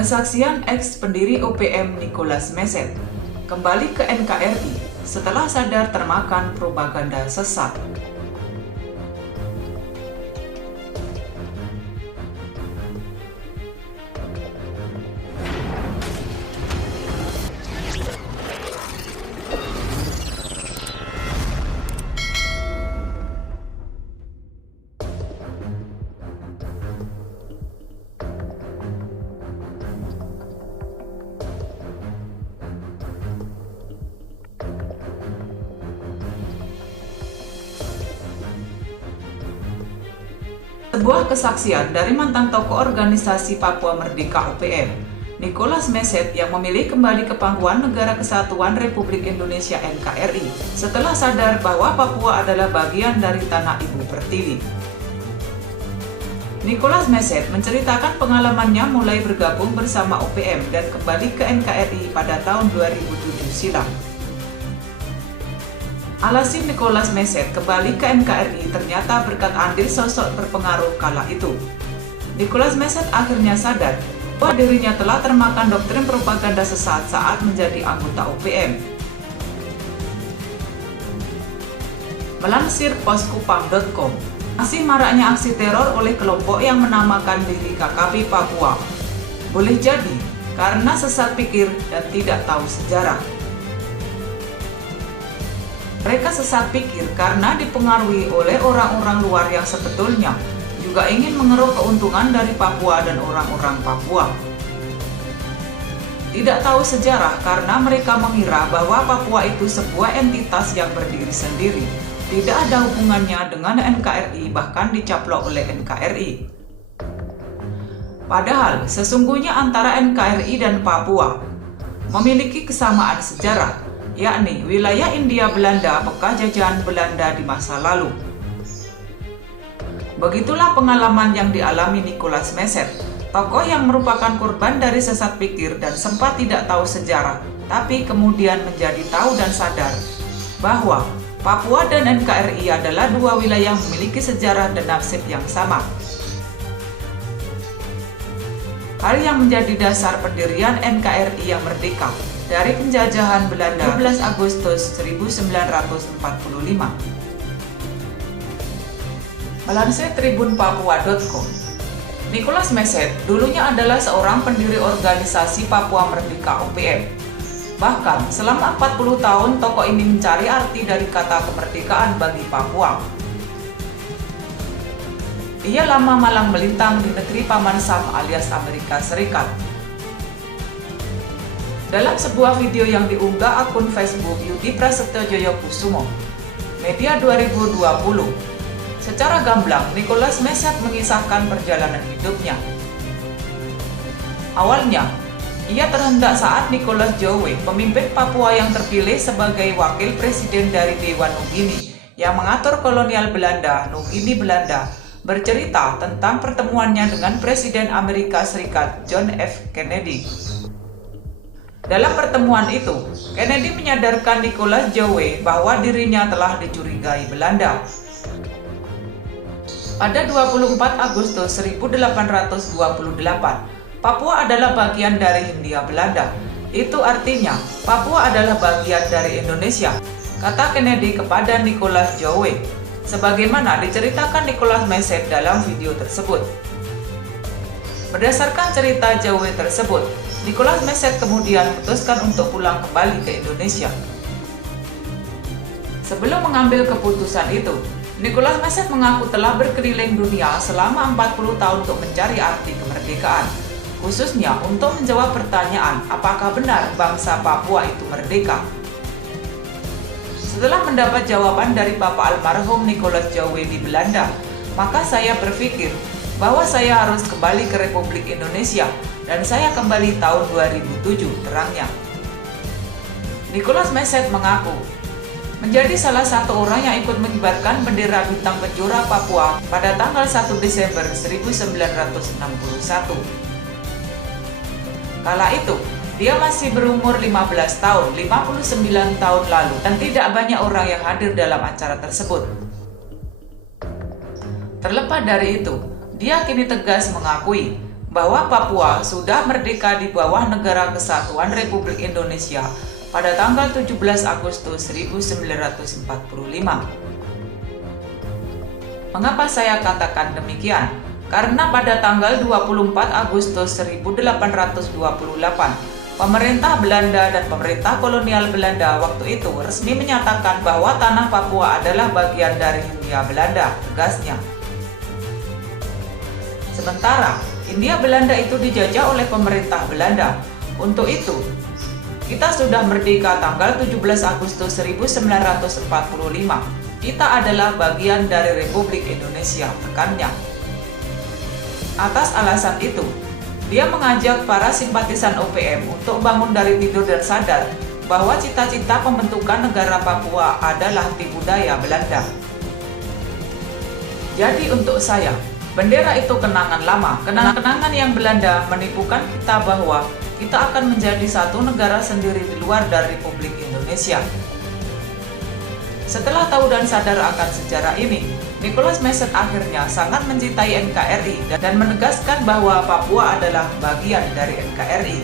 Kesaksian ex pendiri OPM Nicholas Meset kembali ke NKRI setelah sadar termakan propaganda sesat. Sebuah kesaksian dari mantan tokoh organisasi Papua Merdeka OPM, Nicholas Meset, yang memilih kembali ke pangkuan Negara Kesatuan Republik Indonesia NKRI setelah sadar bahwa Papua adalah bagian dari tanah ibu pertiwi. Nicholas Meset menceritakan pengalamannya mulai bergabung bersama OPM dan kembali ke NKRI pada tahun 2007 silam. Alasan Nicholas Meset kembali ke NKRI ternyata berkat andil sosok berpengaruh kala itu. Nicholas Meset akhirnya sadar bahwa dirinya telah termakan doktrin propaganda sesat saat menjadi anggota OPM. Melansir poskupam.com, masih maraknya aksi teror oleh kelompok yang menamakan diri KKP Papua. Boleh jadi karena sesat pikir dan tidak tahu sejarah. Mereka sesat pikir karena dipengaruhi oleh orang-orang luar yang sebetulnya juga ingin mengeruk keuntungan dari Papua dan orang-orang Papua. Tidak tahu sejarah karena mereka mengira bahwa Papua itu sebuah entitas yang berdiri sendiri, tidak ada hubungannya dengan NKRI, bahkan dicaplok oleh NKRI. Padahal sesungguhnya antara NKRI dan Papua memiliki kesamaan sejarah, yakni wilayah Hindia Belanda bekas jajahan Belanda di masa lalu. Begitulah pengalaman yang dialami Nicholas Meset, tokoh yang merupakan korban dari sesat pikir dan sempat tidak tahu sejarah, tapi kemudian menjadi tahu dan sadar bahwa Papua dan NKRI adalah dua wilayah memiliki sejarah dan nasib yang sama. Hal yang menjadi dasar pendirian NKRI yang merdeka dari penjajahan Belanda 12 Agustus 1945. Melansir tribunpapua.com, Nicholas Meset dulunya adalah seorang pendiri organisasi Papua Merdeka OPM. Bahkan selama 40 tahun tokoh ini mencari arti dari kata kemerdekaan bagi Papua. Ia lama malang melintang di negeri Paman Sam alias Amerika Serikat. Dalam sebuah video yang diunggah akun Facebook Yudi Prasetyo Joyokusumo, Media 2020, secara gamblang Nicholas Meset mengisahkan perjalanan hidupnya. Awalnya, ia terhentak saat Nicholas Jowe, pemimpin Papua yang terpilih sebagai wakil presiden dari Dewan Nugini yang mengatur kolonial Belanda, Nugini Belanda, bercerita tentang pertemuannya dengan Presiden Amerika Serikat John F. Kennedy. Dalam pertemuan itu, Kennedy menyadarkan Nicholas Jowe bahwa dirinya telah dicurigai Belanda. Pada 24 Agustus 1828, Papua adalah bagian dari Hindia Belanda. Itu artinya Papua adalah bagian dari Indonesia, kata Kennedy kepada Nicholas Jowe, sebagaimana diceritakan Nicholas Meset dalam video tersebut. Berdasarkan cerita Jowe tersebut, Nicholas Meset kemudian memutuskan untuk pulang kembali ke Indonesia. Sebelum mengambil keputusan itu, Nicholas Meset mengaku telah berkeliling dunia selama 40 tahun untuk mencari arti kemerdekaan, khususnya untuk menjawab pertanyaan apakah benar bangsa Papua itu merdeka. Setelah mendapat jawaban dari Bapak almarhum Nicholas Jowe di Belanda, maka saya berpikir bahwa saya harus kembali ke Republik Indonesia, dan saya kembali tahun 2007, terangnya. Nicholas Meset mengaku menjadi salah satu orang yang ikut mengibarkan bendera bintang kejora Papua pada tanggal 1 Desember 1961. Kala itu, dia masih berumur 15 tahun, 59 tahun lalu, dan tidak banyak orang yang hadir dalam acara tersebut. Terlepas dari itu, dia kini tegas mengakui bahwa Papua sudah merdeka di bawah Negara Kesatuan Republik Indonesia pada tanggal 17 Agustus 1945. Mengapa saya katakan demikian? Karena pada tanggal 24 Agustus 1828, pemerintah Belanda dan pemerintah kolonial Belanda waktu itu resmi menyatakan bahwa tanah Papua adalah bagian dari Hindia Belanda, tegasnya. Sementara Hindia Belanda itu dijajah oleh pemerintah Belanda. Untuk itu, kita sudah merdeka tanggal 17 Agustus 1945. Kita adalah bagian dari Republik Indonesia, tekannya. Atas alasan itu, dia mengajak para simpatisan OPM untuk bangun dari tidur dan sadar bahwa cita-cita pembentukan negara Papua adalah tipu daya Belanda. Jadi untuk saya, bendera itu kenangan lama, kenangan yang Belanda menipukan kita bahwa kita akan menjadi satu negara sendiri di luar dari Republik Indonesia. Setelah tahu dan sadar akan sejarah ini, Nicholas Mason akhirnya sangat mencintai NKRI dan menegaskan bahwa Papua adalah bagian dari NKRI.